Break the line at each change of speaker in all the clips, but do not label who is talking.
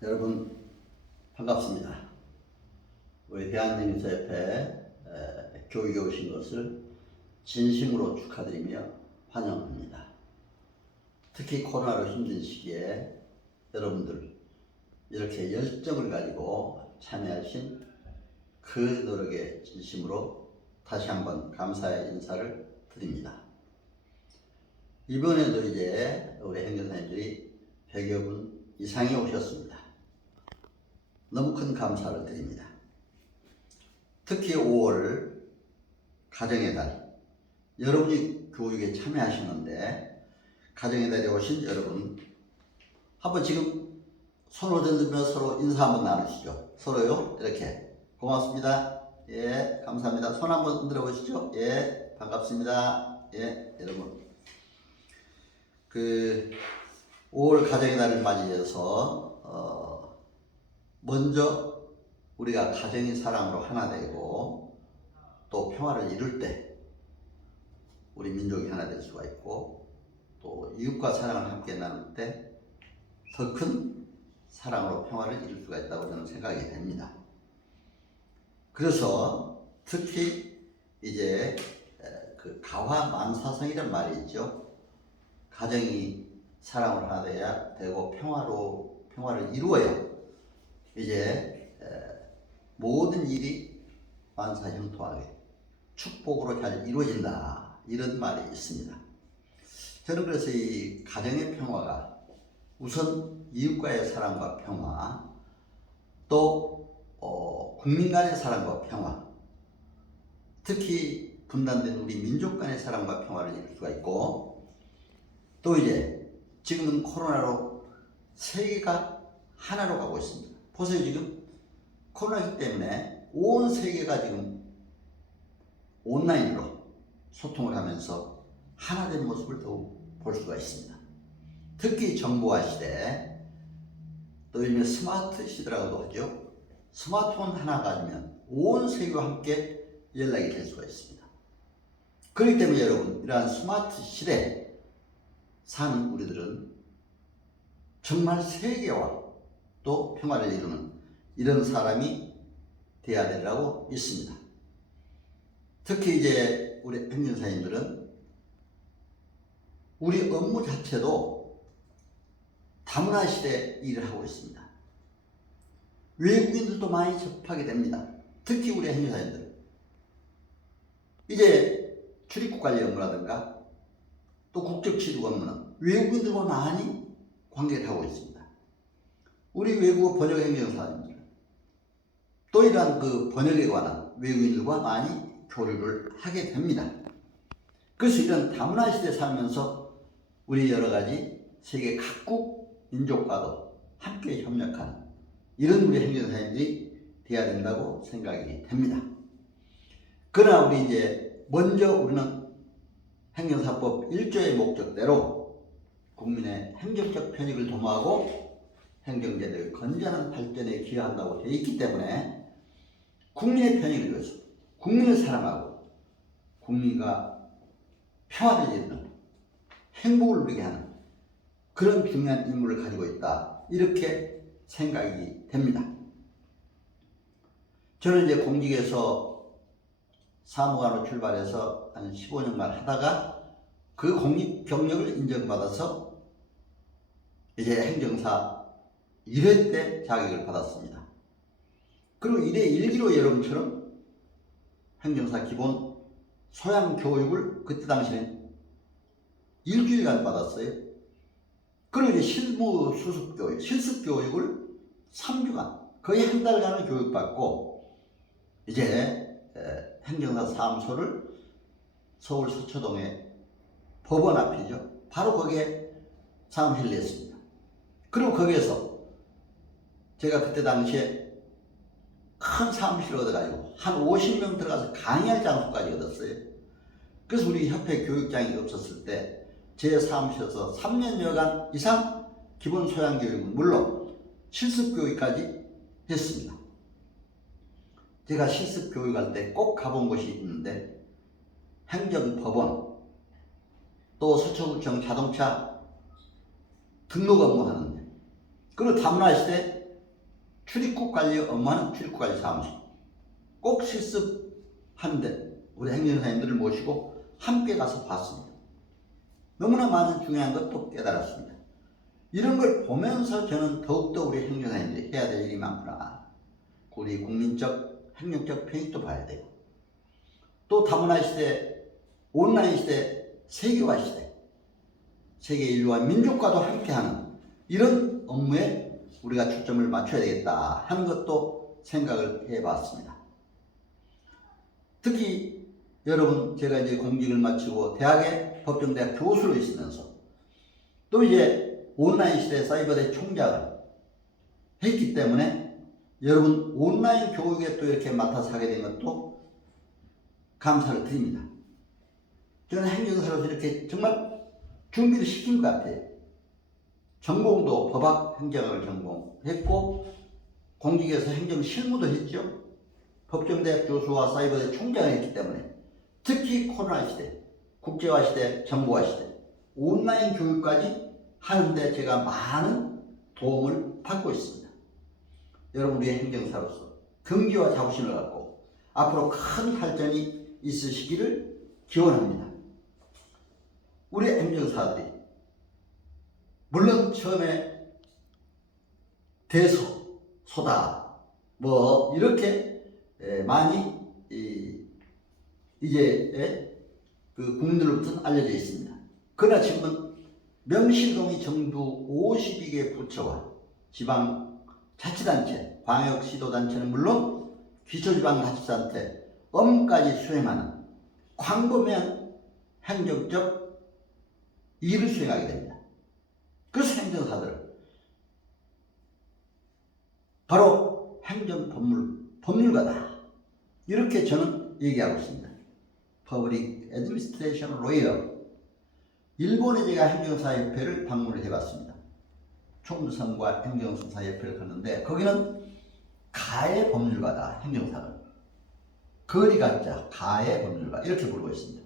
여러분 반갑습니다. 우리 대한민국협회 교육에 오신 것을 진심으로 축하드리며 환영합니다. 특히 코로나로 힘든 시기에 여러분들 이렇게 열정을 가지고 참여하신 그 노력에 진심으로 다시 한번 감사의 인사를 드립니다. 이번에도 이제 우리 행정사님들이 100여 분 이상이 오셨습니다. 너무 큰 감사를 드립니다. 특히 5월 가정의 달, 여러분이 교육에 참여하시는데 가정의 달에 오신 여러분 한번 지금 손을 들며 서로 인사 한번 나누시죠. 서로요. 이렇게 고맙습니다. 예, 감사합니다. 손 한번 흔들어 보시죠. 예, 반갑습니다. 예, 여러분. 그 5월 가정의 달을 맞이해서 어, 먼저 우리가 가정의 사랑으로 하나 되고 또 평화를 이룰 때 우리 민족이 하나 될 수가 있고 또 이웃과 사랑을 함께 나눌 때 더 큰 사랑으로 평화를 이룰 수가 있다고 저는 생각이 됩니다. 그래서 특히 이제 에, 그 가화 만사성이란 말이 있죠. 가정이 사랑을 하나 돼야 되고 평화로 평화를 이루어야 이제 에, 모든 일이 만사형통하게 축복으로 잘 이루어진다 이런 말이 있습니다. 저는 그래서 이 가정의 평화가 우선 이웃과의 사랑과 평화 또 어, 국민 간의 사랑과 평화 특히 분단된 우리 민족 간의 사랑과 평화를 이룰 수가 있고 또 이제 지금은 코로나로 세계가 하나로 가고 있습니다. 보세요 지금 코로나기 때문에 온 세계가 지금 온라인으로 소통을 하면서 하나 된 모습을 더욱 볼 수가 있습니다. 특히 정보화 시대 또 요즘에 스마트 시대라고도 하죠. 스마트폰 하나 가지면 온 세계와 함께 연락이 될 수가 있습니다. 그렇기 때문에 여러분 이러한 스마트 시대 사는 우리들은 정말 세계와 또 평화를 이루는 이런 사람이 돼야 되라고 믿습니다. 특히 이제 우리 행정사님들은 우리 업무 자체도 다문화 시대 일을 하고 있습니다. 외국인들도 많이 접하게 됩니다. 특히 우리 행정사님들. 이제 출입국 관리 업무라든가 또 국적 취득 업무는 외국인들과 많이 관계를 하고 있습니다. 우리 외국어 번역 행정사님들 또 이러한 그 번역에 관한 외국인들과 많이 교류를 하게 됩니다. 그래서 이런 다문화 시대에 살면서 우리 여러 가지 세계 각국 민족과도 함께 협력하는 이런 우리 행정사님들이 돼야 된다고 생각이 됩니다. 그러나 우리 이제 먼저 우리는 행정사법 1조의 목적대로 국민의 행정적 편익을 도모하고 행정제도의 건전한 발전에 기여한다고 되어 있기 때문에 국민의 편익을 위해서 국민을 사랑하고 국민과 평화를 이루는 행복을 누리게 하는 그런 중요한 임무를 가지고 있다. 이렇게 생각이 됩니다. 저는 이제 공직에서 사무관으로 출발해서 한 15년간 하다가 그 공직 경력을 인정받아서 이제 행정사 1회 때 자격을 받았습니다. 그리고 1회 1기로 여러분처럼 행정사 기본 소양 교육을 그때 당시에는 일주일간 받았어요. 그리고 이제 실무 수습 교육, 실습 교육을 3주간 거의 한 달간을 교육받고 이제 행정사 사무소를 서울 서초동에 법원 앞이죠. 바로 거기에 사무실을 냈습니다. 그리고 거기에서 제가 그때 당시에 큰 사무실을 얻어가지고 한 50명 들어가서 강의할 장소까지 얻었어요. 그래서 우리 협회 교육장이 없었을 때 제 사무실에서 3년여간 이상 기본 소양 교육은 물론 실습 교육까지 했습니다. 제가 실습 교육할 때 꼭 가본 곳이 있는데 행정법원 또 서초구청 자동차 등록 업무 하는데 그리고 다문화 시대 출입국 관리 업무하는 출입국 관리 사무실 꼭 실습하는데 우리 행정사님들을 모시고 함께 가서 봤습니다. 너무나 많은 중요한 것도 깨달았습니다. 이런 걸 보면서 저는 더욱더 우리 행정사님들이 해야 될 일이 많구나. 우리 국민적, 행정적 편익도 봐야 되고 또 다문화 시대, 온라인 시대, 세계화 시대, 세계 인류와 민족과도 함께하는 이런 업무에 우리가 초점을 맞춰야 되겠다 하는 것도 생각을 해봤습니다. 특히 여러분 제가 이제 공직을 마치고 대학의 법정대학 교수로 있으면서 또 이제 온라인 시대 사이버대 총장을 했기 때문에 여러분 온라인 교육에 또 이렇게 맡아서 하게 된 것도 감사를 드립니다. 저는 행정사로서 이렇게 정말 준비를 시킨 것 같아요. 전공도 법학 행정학을 전공했고 공직에서 행정 실무도 했죠. 법정대학 교수와 사이버대 총장을 했기 때문에 특히 코로나 시대, 국제화 시대, 정보화 시대, 온라인 교육까지 하는데 제가 많은 도움을 받고 있습니다. 여러분 우리 행정사로서 긍지와 자부심을 갖고 앞으로 큰 발전이 있으시기를 기원합니다. 우리 행정사들이 물론 처음에 대소, 소다 뭐 이렇게 에, 많이 이, 이제 에, 그 국민들로부터 알려져 있습니다. 그러나 지금은 명실동이 정부 52개 부처와 지방 자치단체, 광역시도단체는 물론 기초지방자치단체, 엄까지 수행하는 광범위한 행정적 일을 수행하게 됩니다. 그래서 행정사들 바로 행정법률, 법률가다. 이렇게 저는 얘기하고 있습니다. Public Administration Lawyer. 일본에 제가 행정사협회를 방문을 해봤습니다. 총무성과 행정사협회를 갔는데 거기는 가의 법률가다. 행정사는. 거리 가자 가의 법률가 이렇게 부르고 있습니다.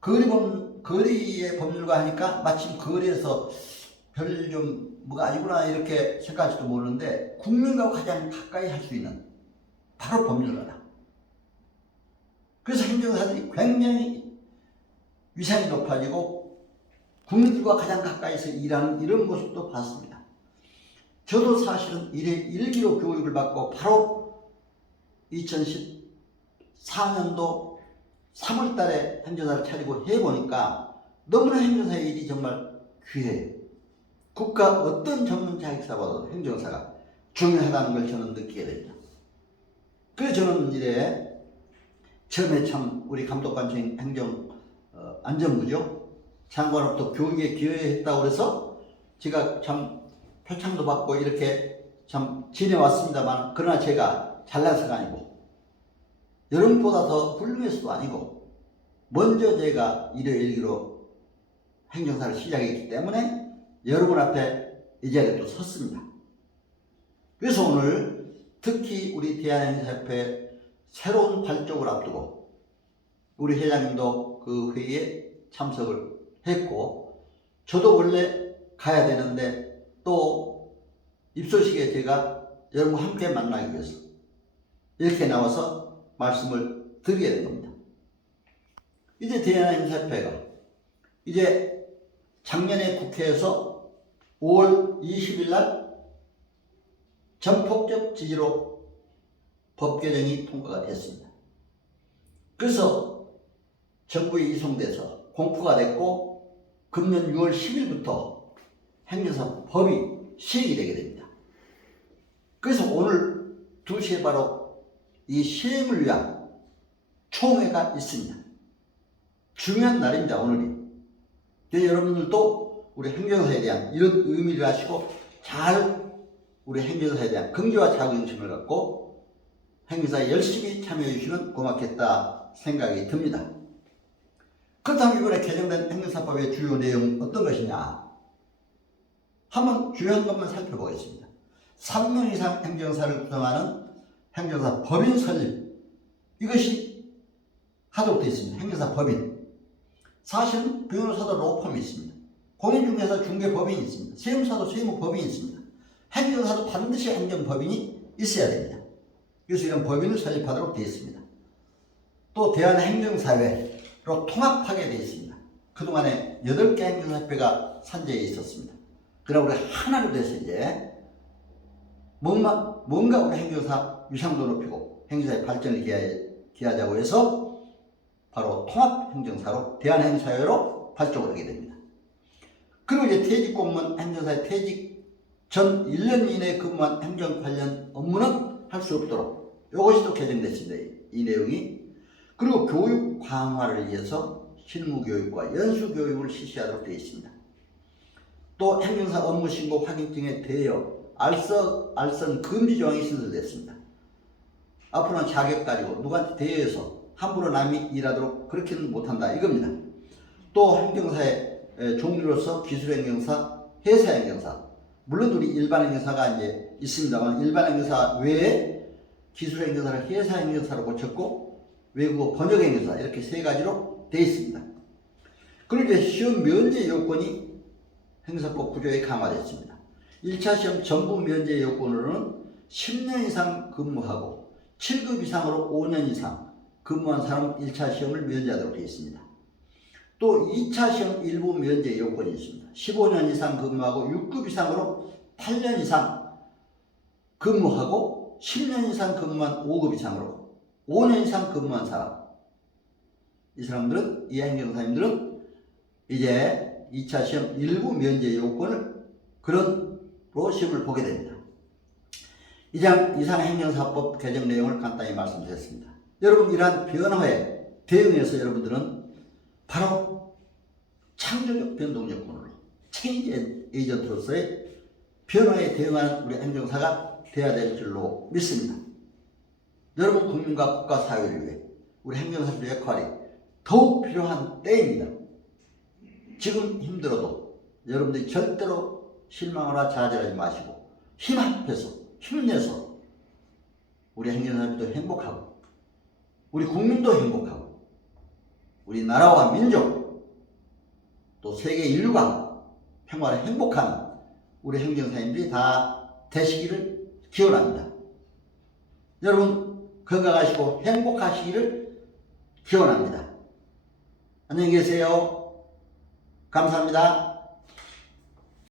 거리 법, 거리의 법률가 하니까 마침 거리에서 별 좀 뭐가 아니구나 이렇게 생각할지도 모르는데 국민과 가장 가까이 할 수 있는 바로 법률가다. 그래서 행정사들이 굉장히 위상이 높아지고 국민들과 가장 가까이서 일하는 이런 모습도 봤습니다. 저도 사실은 일에 일기로 교육을 받고 바로 2014년도 3월 달에 행정사를 차리고 해보니까 너무나 행정사의 일이 정말 귀해요. 국가 어떤 전문 자격사보다도 행정사가 중요하다는 걸 저는 느끼게 됩니다. 그래서 저는 이래 처음에 참 우리 감독관청 행정 어, 안전부죠. 장관으로부터 교육에 기여했다고 그래서 제가 참 표창도 받고 이렇게 참 지내왔습니다만 그러나 제가 잘나서가 아니고 여러분보다 더 훌륭해서도 아니고 먼저 제가 일요일기로 행정사를 시작했기 때문에 여러분 앞에 이 자리에 또 섰습니다. 그래서 오늘 특히 우리 대한행사협회 새로운 발족을 앞두고 우리 회장님도 그 회의에 참석을 했고 저도 원래 가야 되는데 또 입소식에 제가 여러분과 함께 만나기 위해서 이렇게 나와서 말씀을 드리게 된 겁니다. 이제 대한행사협회가 이제 작년에 국회에서 5월 20일 날 전폭적 지지로 법 개정이 통과가 됐습니다. 그래서 정부에 이송돼서 공포가 됐고 금년 6월 10일부터 행정사 법이 시행이 되게 됩니다. 그래서 오늘 2시에 바로 이 시행을 위한 총회가 있습니다. 중요한 날입니다, 오늘이. 그래서 여러분들도 우리 행정사에 대한 이런 의미를 하시고 잘 우리 행정사에 대한 긍지와 자긍심을 갖고 행정사에 열심히 참여해 주시면 고맙겠다 생각이 듭니다. 그렇다면 이번에 개정된 행정사법의 주요 내용 어떤 것이냐? 한번 주요한 것만 살펴보겠습니다. 3명 이상 행정사를 구성하는 행정사 법인 설립 이것이 하도록 되어 있습니다. 행정사 법인 사실은 변호사도 로펌이 있습니다. 공인중개사 중개법인이 있습니다. 세무사도 세무법인이 있습니다. 행정사도 반드시 행정법인이 있어야 됩니다. 그래서 이런 법인을 설립하도록 되어 있습니다. 또 대한행정사회로 통합하게 되어 있습니다. 그동안에 8개 행정사협회가 산재해 있었습니다. 그러나 우리 하나로 돼서 이제 뭔가, 뭔가 우리 행정사 위상도 높이고 행정사의 발전을 기하, 기하 자고 해서 바로 통합행정사로 대한행사회로 발족을 하게 됩니다. 그리고 이제 퇴직공무원 행정사의 퇴직 전 1년 이내 근무한 행정 관련 업무는 할 수 없도록 이것이 또 개정됐습니다. 이, 이 내용이. 그리고 교육 강화를 위해서 실무 교육과 연수 교육을 실시하도록 되어 있습니다. 또 행정사 업무 신고 확인증에 대여 알선, 알선 금지 조항이 신설됐습니다. 앞으로는 자격 가지고 누구한테 대여해서 함부로 남이 일하도록 그렇게는 못한다 이겁니다. 또 행정사의 에, 종류로서 기술행정사, 회사행정사 물론 우리 일반행정사가 이제 있습니다만 일반행정사 외에 기술행정사를 회사행정사로 고쳤고 외국어 번역행정사 이렇게 세 가지로 되어 있습니다. 그리고 이제 시험 면제 요건이 행사법 구조에 강화됐습니다. 1차 시험 전부 면제 요건으로는 10년 이상 근무하고 7급 이상으로 5년 이상 근무한 사람 1차 시험을 면제하도록 되어 있습니다. 또 2차 시험 일부 면제 요건이 있습니다. 15년 이상 근무하고 6급 이상으로 8년 이상 근무하고 10년 이상 근무한 5급 이상으로 5년 이상 근무한 사람 이 사람들은 이 행정사님들은 이제 2차 시험 일부 면제 요건을 그런 로 시험을 보게 됩니다. 이상 이상 행정사법 개정 내용을 간단히 말씀드렸습니다. 여러분 이러한 변화에 대응해서 여러분들은 바로 창조적 변동력군으로 체인지 에이전트로서의 변화에 대응하는 우리 행정사가 되어야 될 줄로 믿습니다. 여러분 국민과 국가 사회를 위해 우리 행정사들의 역할이 더욱 필요한 때입니다. 지금 힘들어도 여러분들이 절대로 실망하거나 좌절하지 마시고 힘 합해서 힘내서 우리 행정사들도 행복하고 우리 국민도 행복하고 우리 나라와 민족 또 세계 인류가 평화를 행복한 우리 행정사님들이 다 되시기를 기원합니다. 여러분 건강하시고 행복하시기를 기원합니다. 안녕히 계세요. 감사합니다.